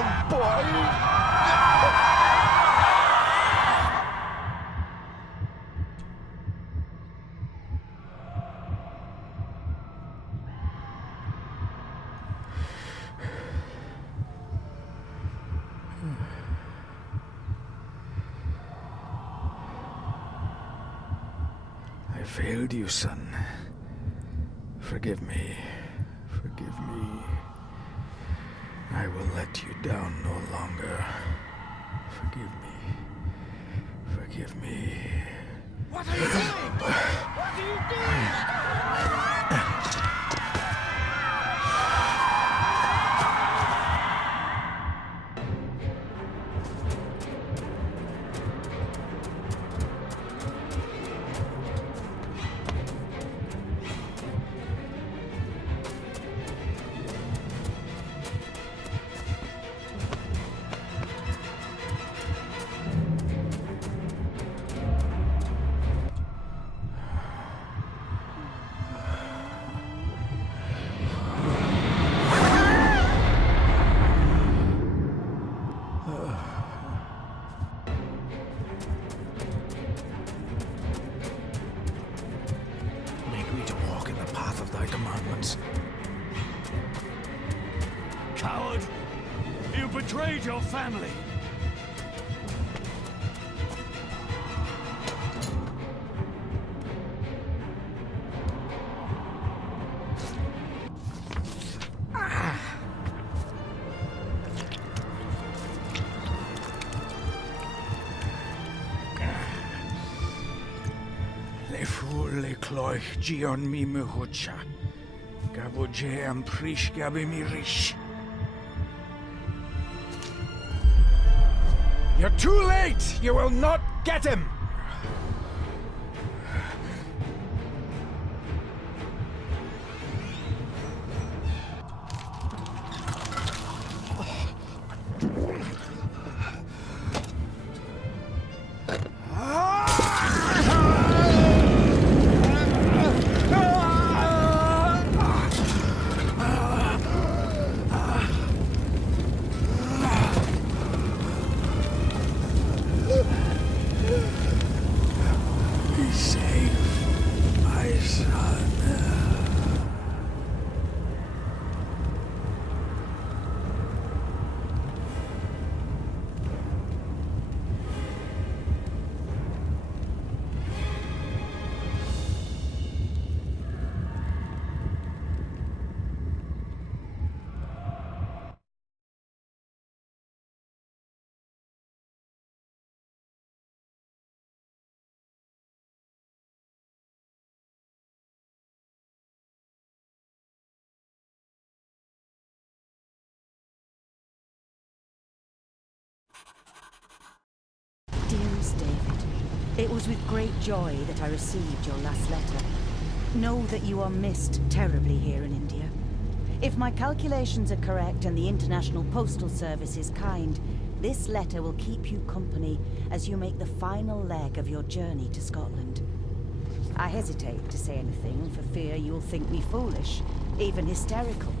young boy. I failed you, son. Forgive me. Forgive me. I will let you down no longer. Forgive me. Forgive me. What are you doing? What are you doing? Make me to walk in the path of thy commandments. Coward! You betrayed your family! Le fur le cloich gion mi mehucha. Gaboje am prish gabe mi rish. You're too late! You will not get him! Be safe, my son. Dearest David, it was with great joy that I received your last letter. Know that you are missed terribly here in India. If my calculations are correct and the International Postal Service is kind, this letter will keep you company as you make the final leg of your journey to Scotland. I hesitate to say anything for fear you'll think me foolish, even hysterical.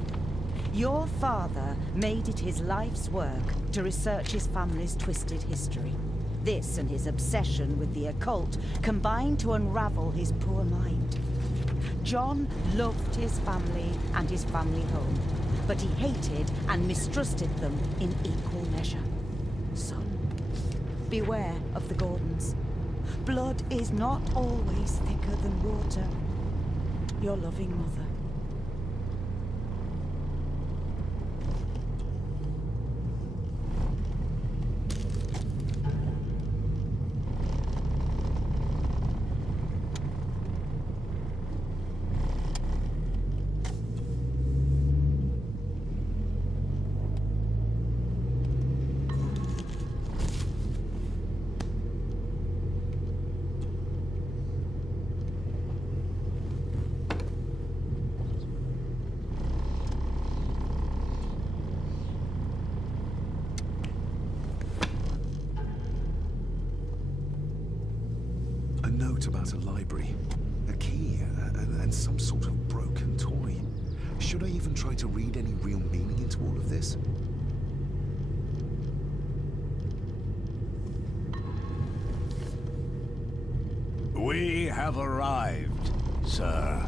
Your father made it his life's work to research his family's twisted history. This and his obsession with the occult combined to unravel his poor mind. John loved his family and his family home, but he hated and mistrusted them in equal measure. Son, beware of the Gordons. Blood is not always thicker than water. Your loving mother. Note about a library, a key, and some sort of broken toy. Should I even try to read any real meaning into all of this? have arrived, sir.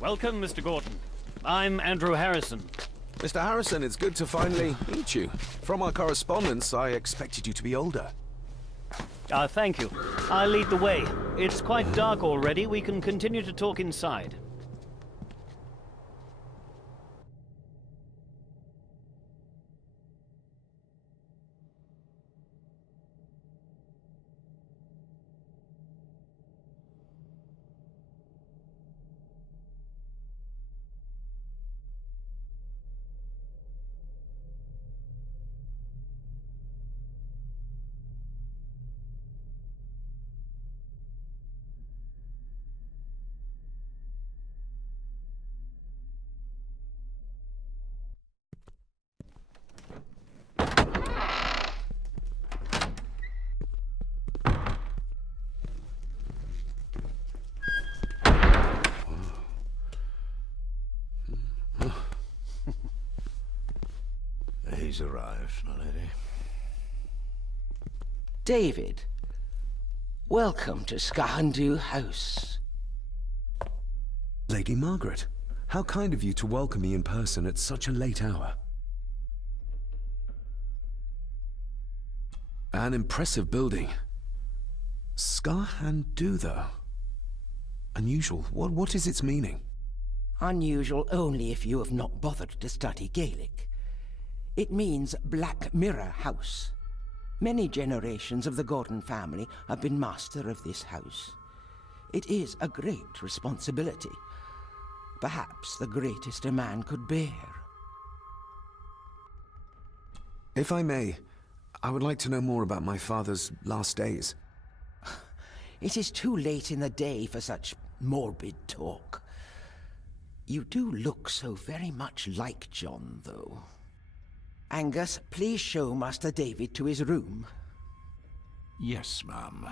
Welcome, Mr. Gordon. I'm Andrew Harrison. Mr. Harrison, it's good to finally meet you. From our correspondence, I expected you to be older. Thank you. I'll lead the way. It's quite dark already. We can continue to talk inside. He's arrived, my lady. David, welcome to Skahandu House. Lady Margaret, how kind of you to welcome me in person at such a late hour. An impressive building. Skahandu, though. Unusual. What is its meaning? Unusual only if you have not bothered to study Gaelic. It means Black Mirror House. Many generations of the Gordon family have been master of this house. It is a great responsibility. Perhaps the greatest a man could bear. If I may, I would like to know more about my father's last days. It is too late in the day for such morbid talk. You do look so very much like John, though. Angus, please show Master David to his room. Yes, ma'am.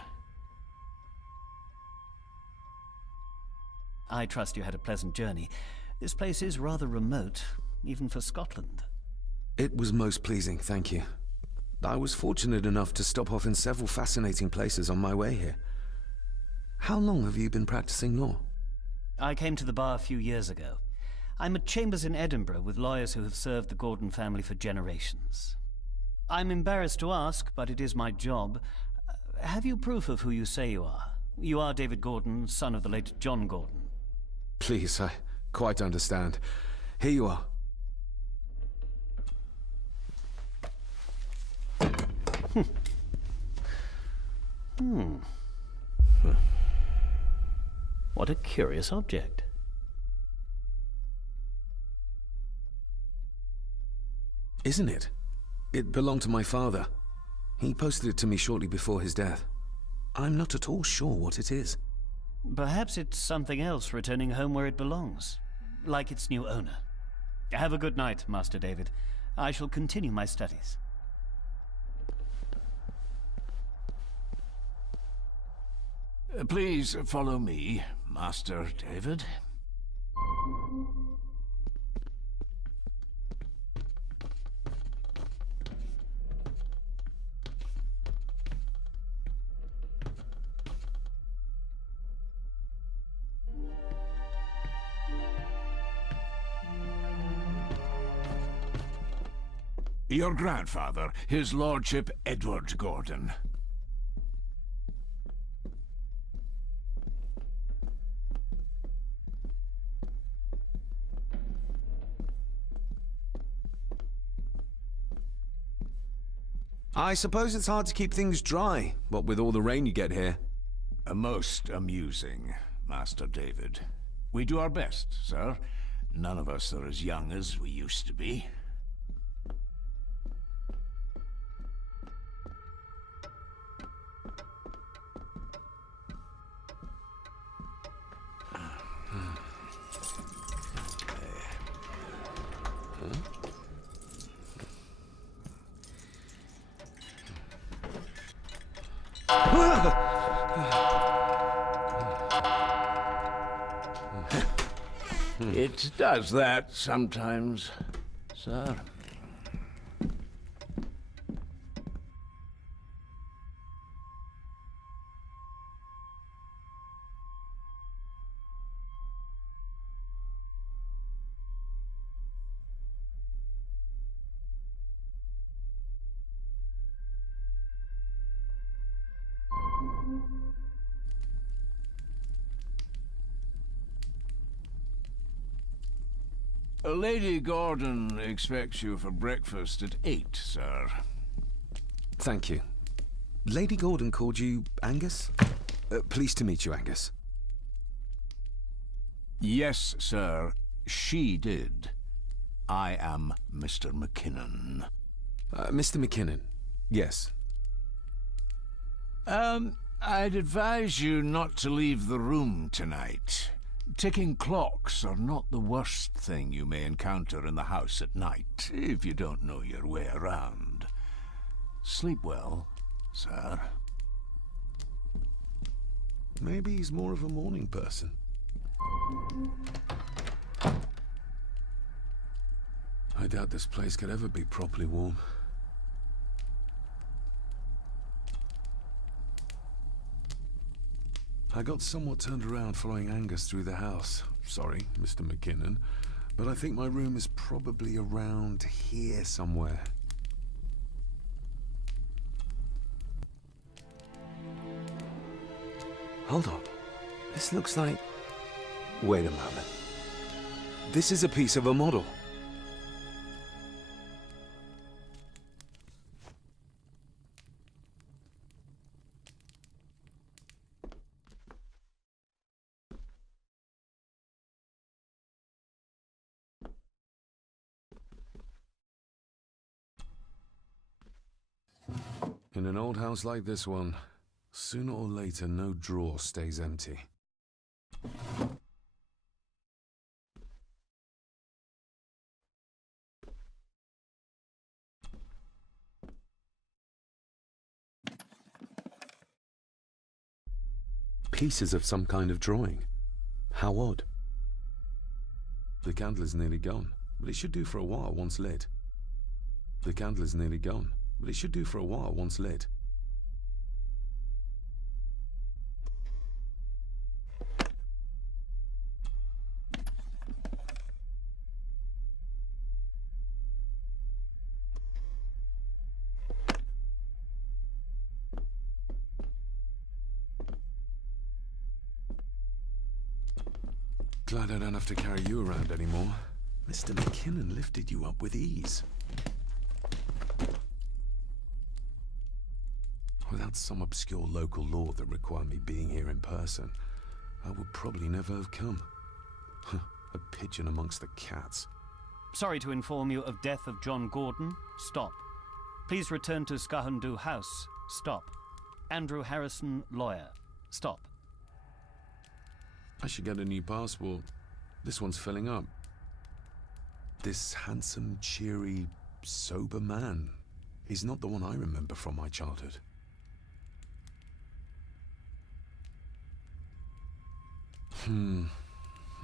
I trust you had a pleasant journey. This place is rather remote, even for Scotland. It was most pleasing, thank you. I was fortunate enough to stop off in several fascinating places on my way here. How long have you been practicing law? I came to the bar a few years ago. I'm at Chambers in Edinburgh with lawyers who have served the Gordon family for generations. I'm embarrassed to ask, but it is my job. Have you proof of who you say you are? You are David Gordon, son of the late John Gordon. Please, I quite understand. Here you are. What a curious object. Isn't it? It belonged to my father. He posted it to me shortly before his death. I'm not at all sure what it is. Perhaps it's something else returning home where it belongs, like its new owner. Have a good night, Master David. I shall continue my studies. Please follow me, Master David. Your grandfather, his lordship Edward Gordon. I suppose it's hard to keep things dry, what with all the rain you get here. Most amusing, Master David. We do our best, sir. None of us are as young as we used to be. It does that sometimes, sir. Lady Gordon expects you for breakfast at 8, sir. Thank you. Lady Gordon called you Angus? Pleased to meet you, Angus. Yes, sir. She did. I am Mr. McKinnon. Mr. McKinnon. Yes. I'd advise you not to leave the room tonight. Ticking clocks are not the worst thing you may encounter in the house at night, if you don't know your way around. Sleep well, sir. Maybe he's more of a morning person. I doubt this place could ever be properly warm. I got somewhat turned around following Angus through the house. Sorry, Mr. McKinnon, but I think my room is probably around here somewhere. Hold on. This looks like... Wait a moment. This is a piece of a model. In an old house like this one, sooner or later no drawer stays empty. Pieces of some kind of drawing. How odd. The candle is nearly gone, but it should do for a while once lit. The candle is nearly gone, but it should do for a while once lit. Glad I don't have to carry you around anymore. Mr. McKinnon lifted you up with ease. Without some obscure local law that required me being here in person, I would probably never have come. A pigeon amongst the cats. Sorry to inform you of death of John Gordon. Stop. Please return to Skahandu House. Stop. Andrew Harrison, lawyer. Stop. I should get a new passport. This one's filling up. This handsome, cheery, sober man is not the one I remember from my childhood.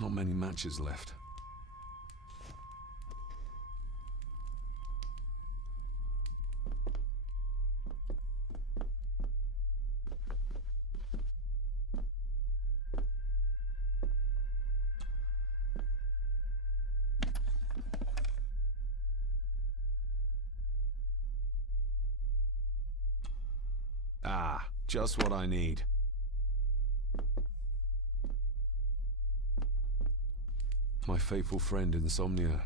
Not many matches left. Ah, just what I need. My faithful friend Insomnia.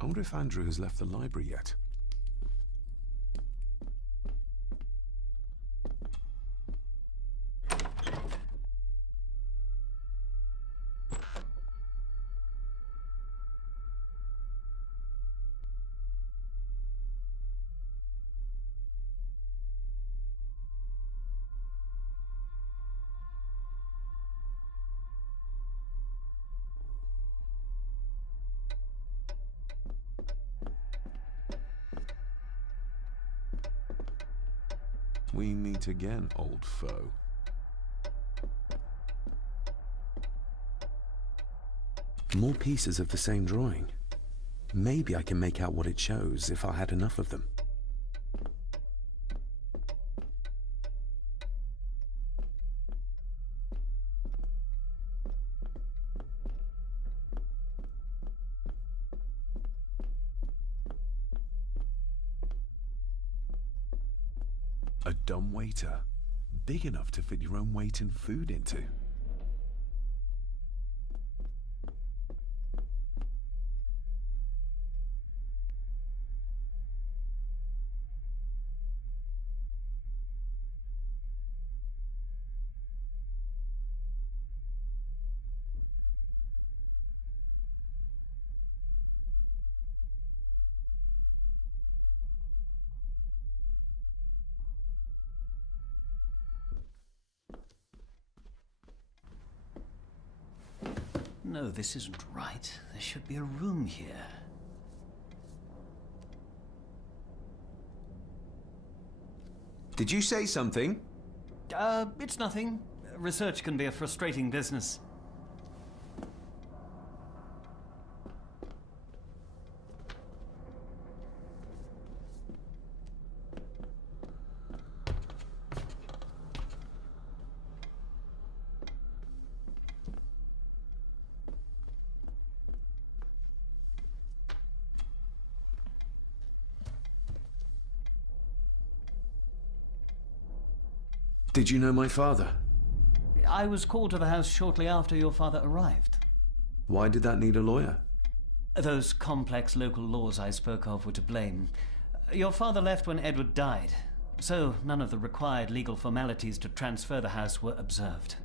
I wonder if Andrew has left the library yet. We meet again, old foe. More pieces of the same drawing. Maybe I can make out what it shows if I had enough of them. A dumbwaiter. Big enough to fit your own weight and food into. No, this isn't right. There should be a room here. Did you say something? It's nothing. Research can be a frustrating business. Did you know my father? I was called to the house shortly after your father arrived. Why did that need a lawyer? Those complex local laws I spoke of were to blame. Your father left when Edward died, so none of the required legal formalities to transfer the house were observed.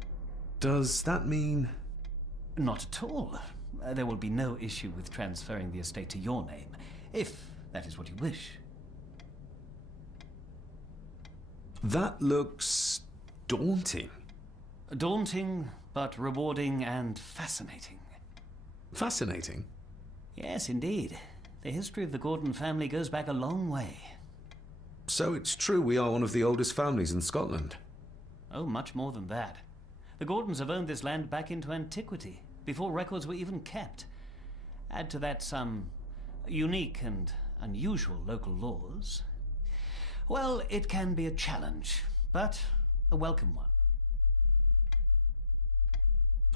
Does that mean... Not at all. There will be no issue with transferring the estate to your name, if that is what you wish. That looks... daunting. Daunting, but rewarding and fascinating. Fascinating? Yes, indeed. The history of the Gordon family goes back a long way. So it's true we are one of the oldest families in Scotland. Oh, much more than that. The Gordons have owned this land back into antiquity, before records were even kept. Add to that some unique and unusual local laws. Well, it can be a challenge, but a welcome one.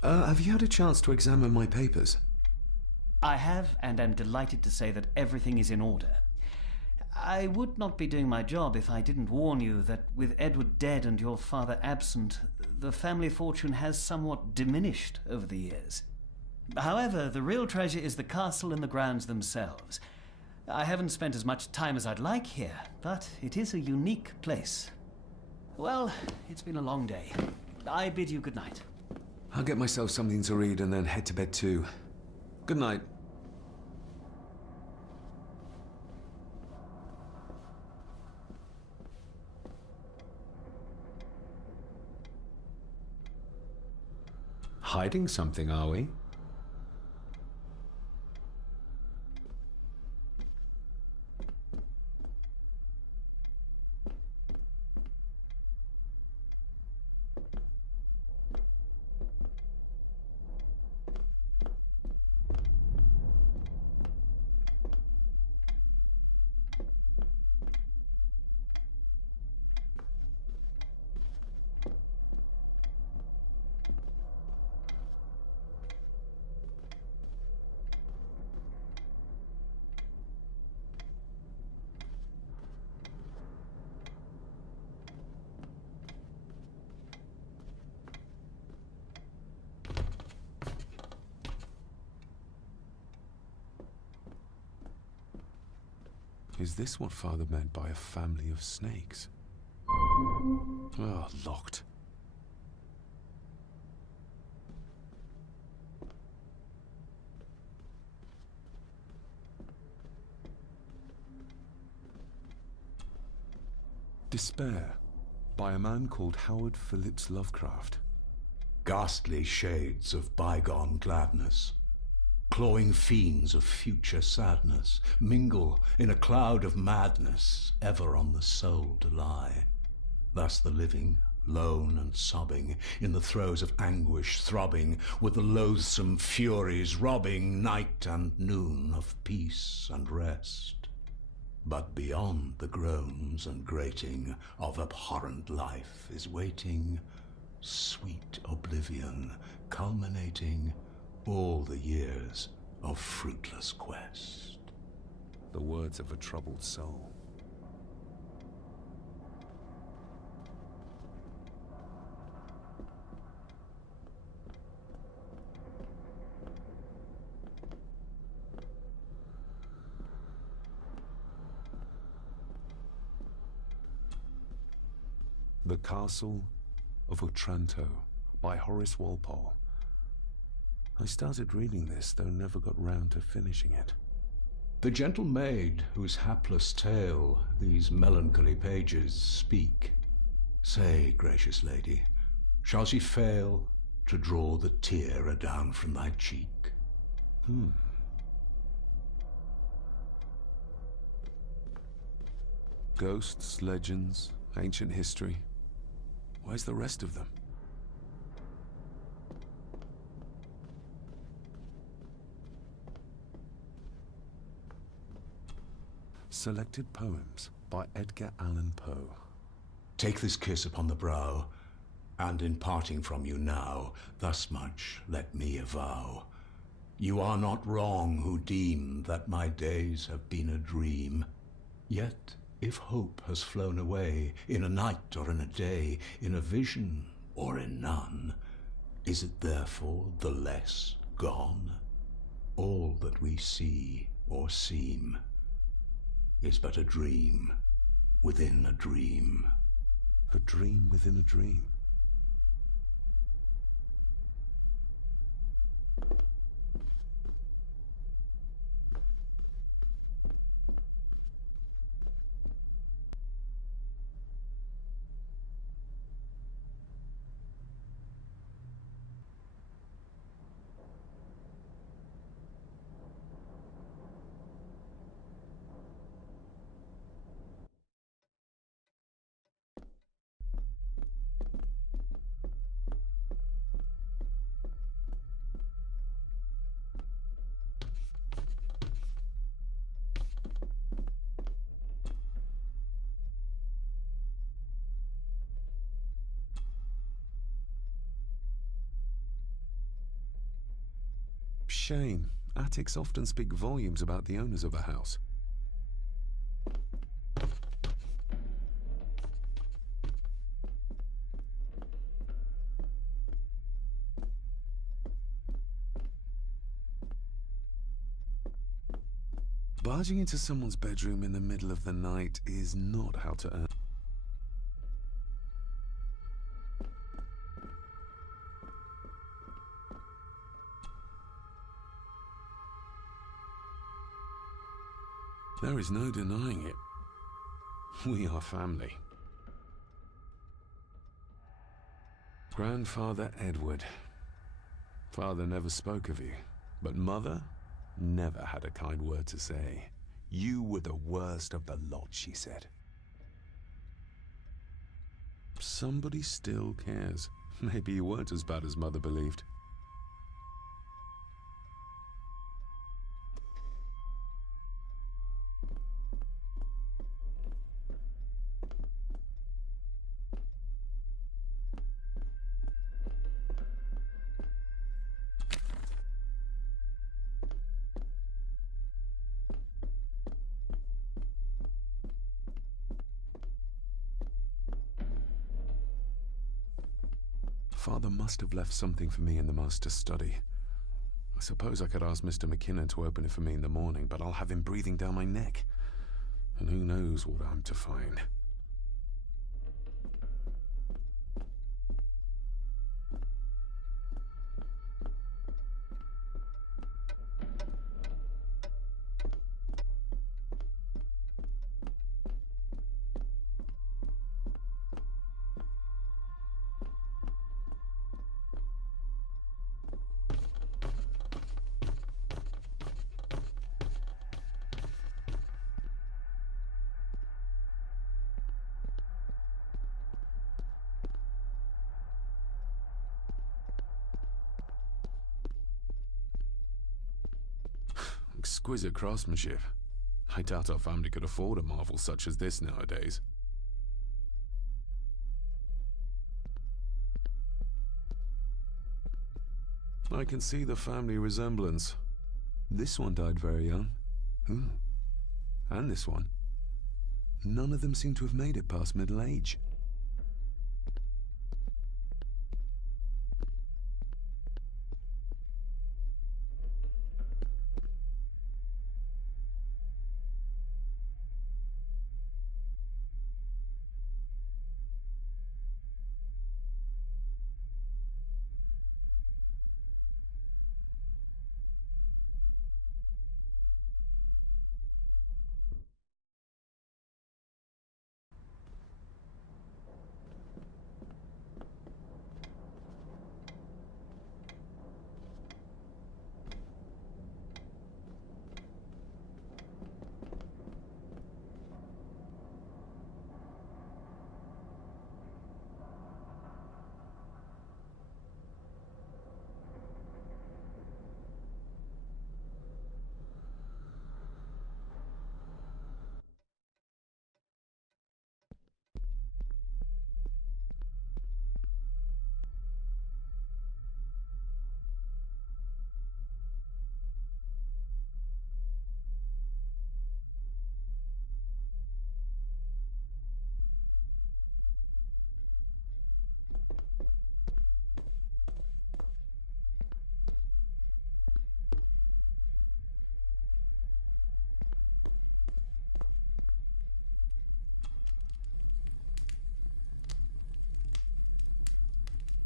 Have you had a chance to examine my papers? I have, and am delighted to say that everything is in order. I would not be doing my job if I didn't warn you that with Edward dead and your father absent, the family fortune has somewhat diminished over the years. However, the real treasure is the castle and the grounds themselves. I haven't spent as much time as I'd like here, but it is a unique place. Well, it's been a long day. I bid you good night. I'll get myself something to read and then head to bed too. Good night. Hiding something, are we? Is this what Father meant by a family of snakes? Oh, locked. Despair, by a man called Howard Phillips Lovecraft. Ghastly shades of bygone gladness, clawing fiends of future sadness, mingle in a cloud of madness, ever on the soul to lie. Thus the living, lone and sobbing, in the throes of anguish throbbing, with the loathsome furies robbing night and noon of peace and rest. But beyond the groans and grating of abhorrent life is waiting sweet oblivion, culminating all the years of fruitless quest. The words of a troubled soul. The Castle of Otranto by Horace Walpole. I started reading this, though never got round to finishing it. The gentle maid whose hapless tale these melancholy pages speak, say, gracious lady, shall she fail to draw the tear adown from thy cheek? Ghosts, legends, ancient history. Where's the rest of them? Selected poems by Edgar Allan Poe. Take this kiss upon the brow, and in parting from you now, thus much let me avow. You are not wrong who deem that my days have been a dream. Yet, if hope has flown away, in a night or in a day, in a vision or in none, is it therefore the less gone? All that we see or seem is but a dream within a dream. A dream within a dream. Shame. Attics often speak volumes about the owners of a house. Barging into someone's bedroom in the middle of the night is not how to earn. There is no denying it. We are family. Grandfather Edward. Father never spoke of you, but Mother never had a kind word to say. You were the worst of the lot, she said. Somebody still cares. Maybe you weren't as bad as Mother believed. Father must have left something for me in the master's study. I suppose I could ask Mr. McKinnon to open it for me in the morning, but I'll have him breathing down my neck. And who knows what I'm to find. Exquisite craftsmanship. I doubt our family could afford a marvel such as this nowadays. I can see the family resemblance. This one died very young. And this one. None of them seem to have made it past middle age.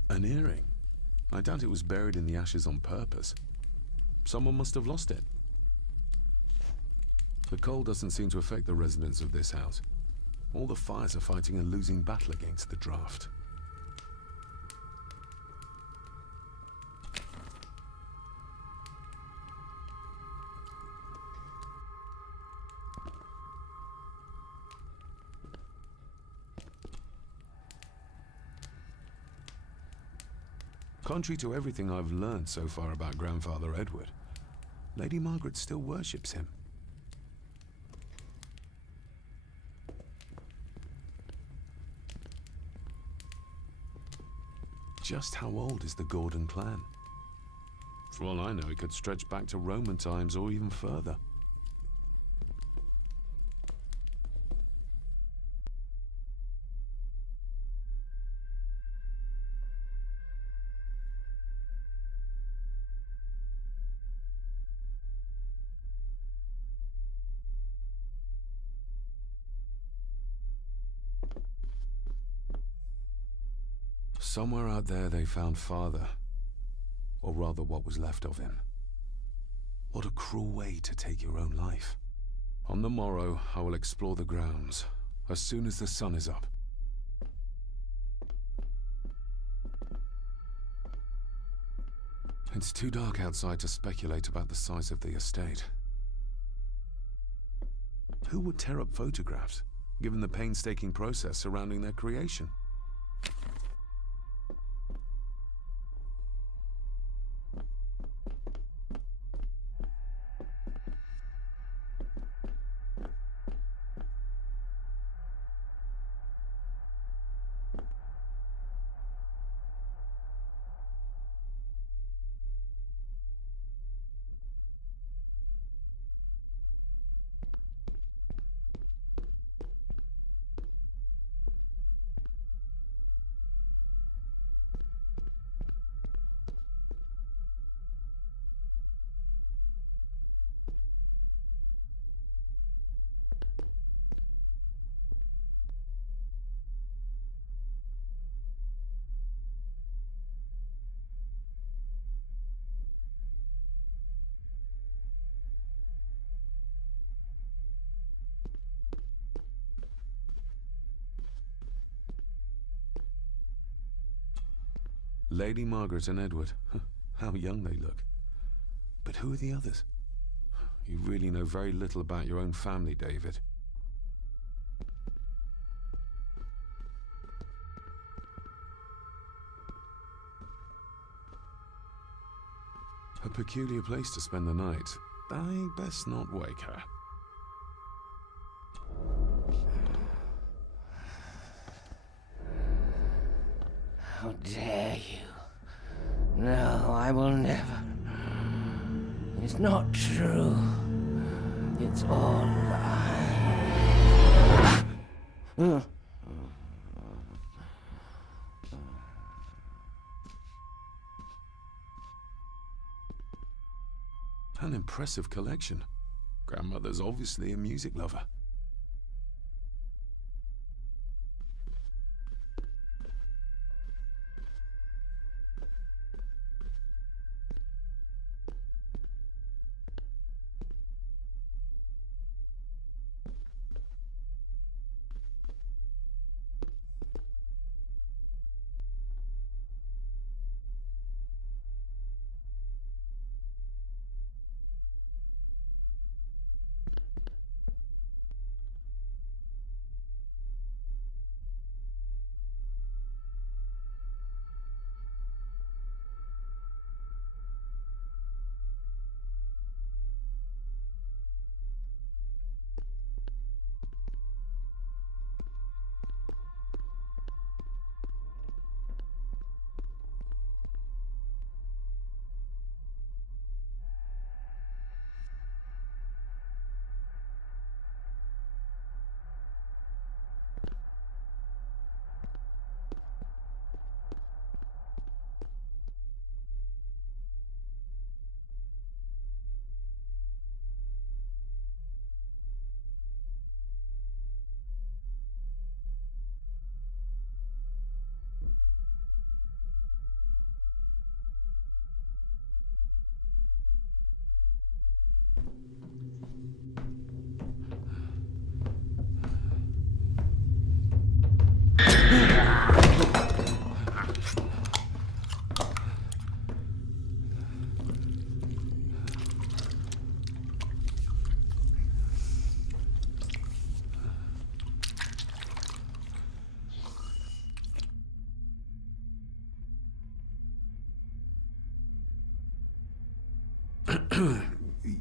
An earring? I doubt it was buried in the ashes on purpose. Someone must have lost it. The cold doesn't seem to affect the residents of this house. All the fires are fighting a losing battle against the draft. Contrary to everything I've learned so far about Grandfather Edward, Lady Margaret still worships him. Just how old is the Gordon clan? For all I know, it could stretch back to Roman times or even further. Somewhere out there they found Father, or rather what was left of him. What a cruel way to take your own life. On the morrow, I will explore the grounds, as soon as the sun is up. It's too dark outside to speculate about the size of the estate. Who would tear up photographs, given the painstaking process surrounding their creation? Lady Margaret and Edward. How young they look. But who are the others? You really know very little about your own family, David. A peculiar place to spend the night. I best not wake her. How dare you? No, I will never. It's not true. It's all lies. An impressive collection. Grandmother's obviously a music lover.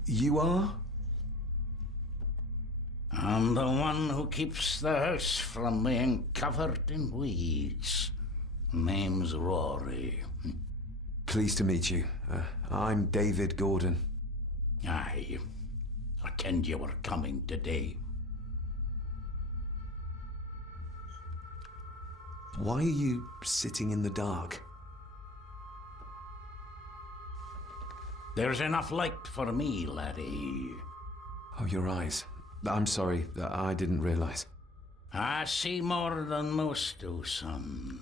You are? I'm the one who keeps the house from being covered in weeds. Name's Rory. Pleased to meet you. I'm David Gordon. Aye. I kenned you were coming today. Why are you sitting in the dark? There's enough light for me, laddie. Oh, your eyes. I'm sorry, I didn't realize. I see more than most do, son.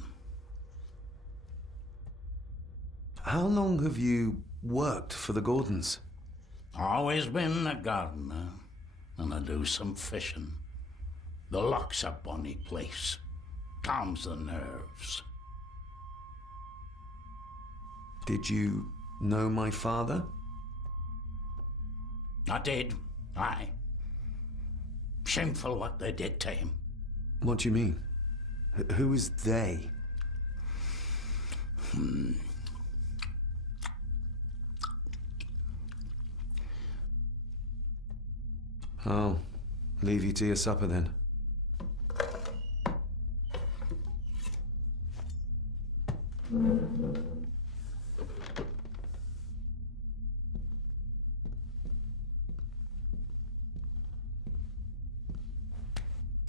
How long have you worked for the Gordons? Always been a gardener, and I do some fishing. The loch's a bonny place. Calms the nerves. Did you know my father? I did, aye. Shameful what they did to him. What do you mean? Who is they? I'll leave you to your supper then.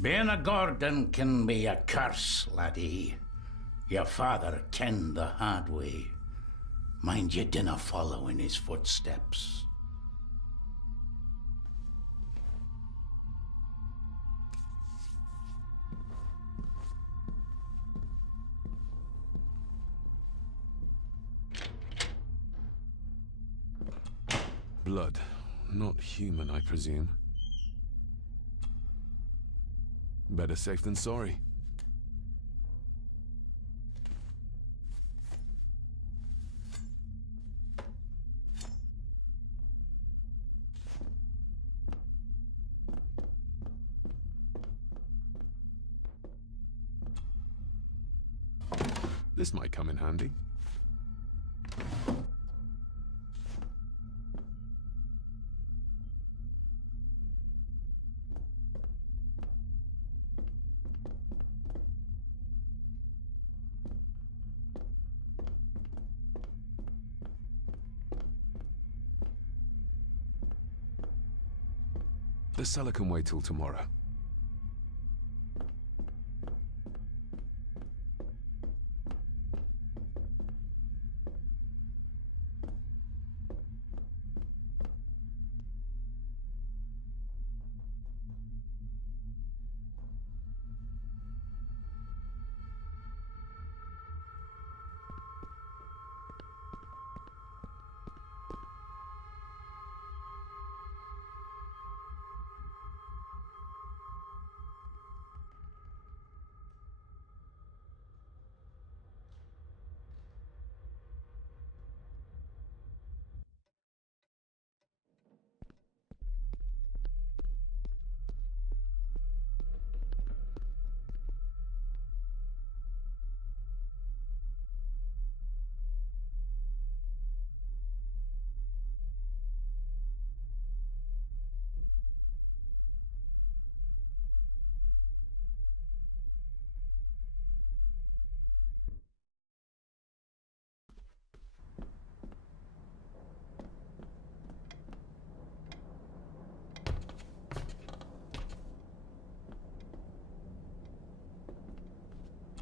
Being a Gordon can be a curse, laddie. Your father kenned the hard way. Mind you dinna follow in his footsteps. Blood. Not human, I presume. Better safe than sorry. This might come in handy. The cellar can wait till tomorrow.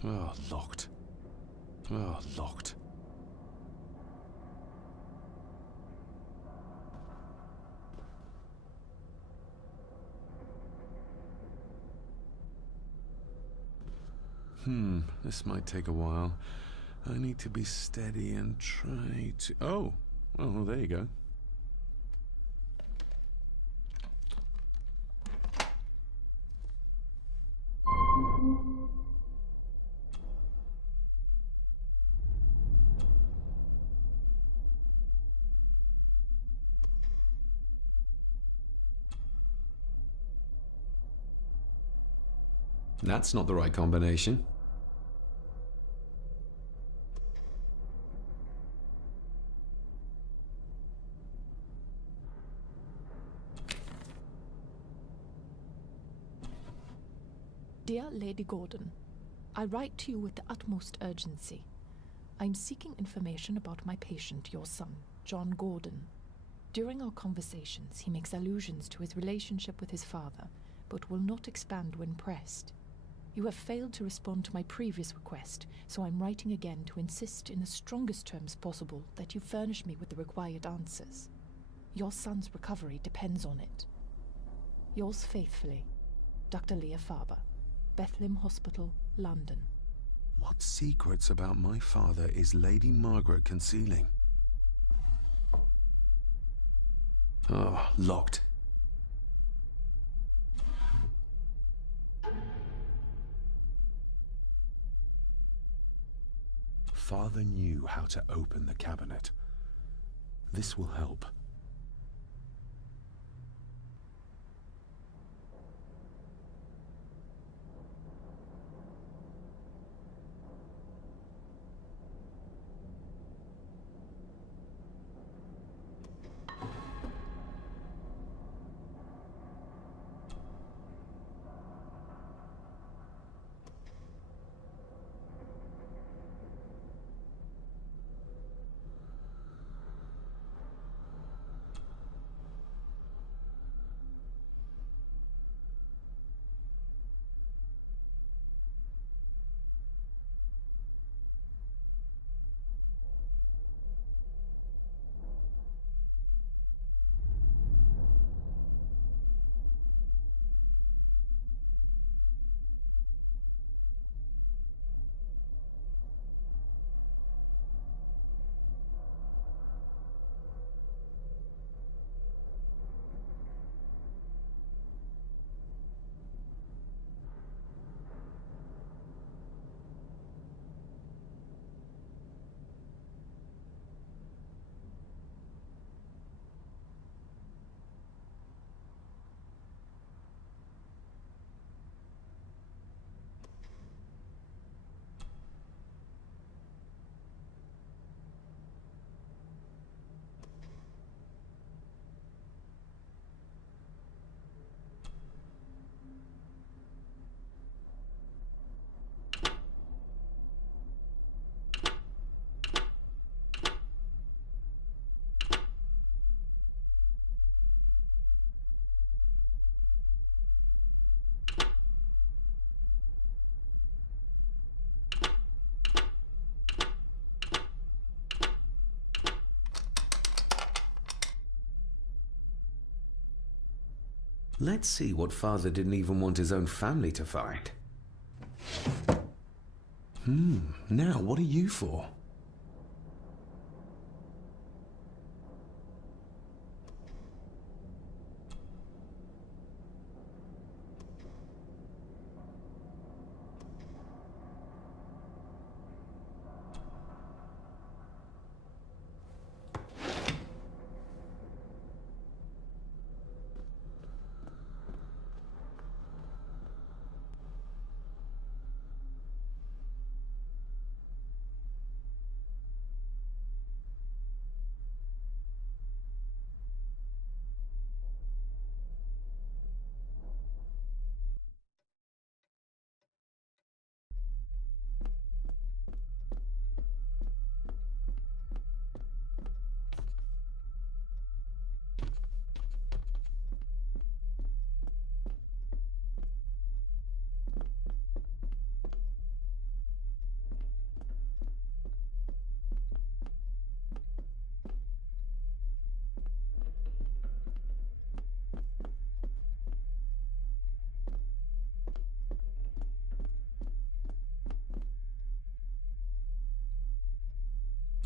Oh, locked. Oh, locked. This might take a while. I need to be steady and try to... Oh! Well, there you go. That's not the right combination. Dear Lady Gordon, I write to you with the utmost urgency. I'm seeking information about my patient, your son, John Gordon. During our conversations, he makes allusions to his relationship with his father, but will not expand when pressed. You have failed to respond to my previous request, so I'm writing again to insist in the strongest terms possible that you furnish me with the required answers. Your son's recovery depends on it. Yours faithfully, Dr. Leah Faber, Bethlehem Hospital, London. What secrets about my father is Lady Margaret concealing? Oh, locked. Father knew how to open the cabinet. This will help. Let's see what Father didn't even want his own family to find. Now what are you for?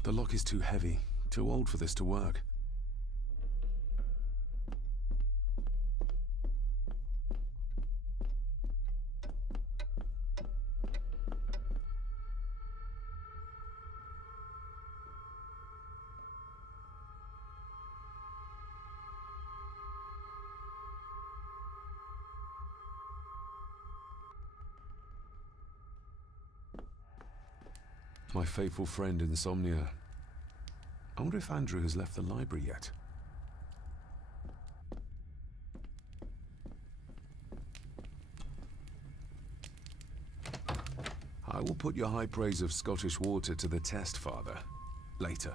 The lock is too heavy, too old for this to work. My faithful friend Insomnia. I wonder if Andrew has left the library yet. I will put your high praise of Scottish water to the test, Father. Later.